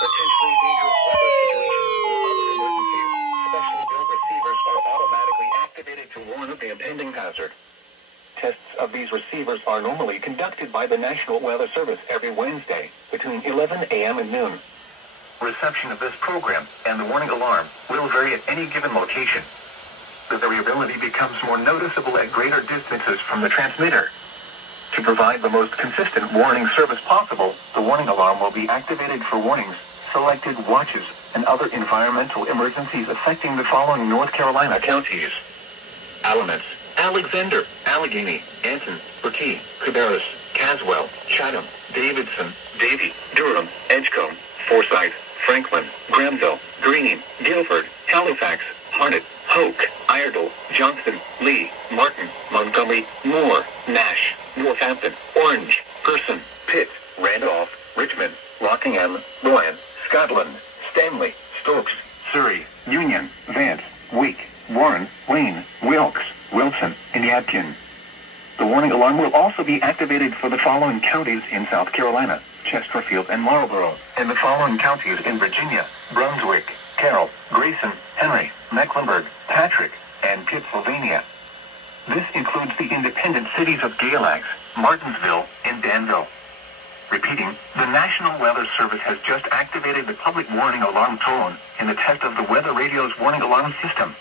potentially dangerous weather situations or other emergencies, specially built receivers are automatically activated to warn of the impending hazard. Tests of these receivers are normally conducted by the National Weather Service every Wednesday between 11 a.m. and noon. Reception of this program and the warning alarm will vary at any given location. The variability becomes more noticeable at greater distances from the transmitter. To provide the most consistent warning service possible, the warning alarm will be activated for warnings, selected watches, and other environmental emergencies affecting the following North Carolina counties: Alamance, Alexander, Allegheny, Anson, Berkey, Cabarrus, Caswell, Chatham, Davidson, Davie, Durham, Edgecombe, Forsyth, Franklin, Granville, Greene, Guilford, Halifax, Harnett, Hoke, Iredell, Johnston, Lee, Martin, Montgomery, Moore, Nash, Northampton, Orange, Person, Pitt, Randolph, Richmond, Rockingham, Bryan, Scotland, Stanley, Stokes, Surrey, Union, Vance, Wake, Warren, Wayne, Wilkes, Wilson, and Yadkin. The warning alarm will also be activated for the following counties in South Carolina: Chesterfield and Marlborough, and the following counties in Virginia: Brunswick, Carroll, Grayson, Henry, Mecklenburg, Patrick, and Pittsylvania. This includes the independent cities of Galax, Martinsville, and Danville. Repeating, the National Weather Service has just activated the public warning alarm tone in the test of the weather radio's warning alarm system.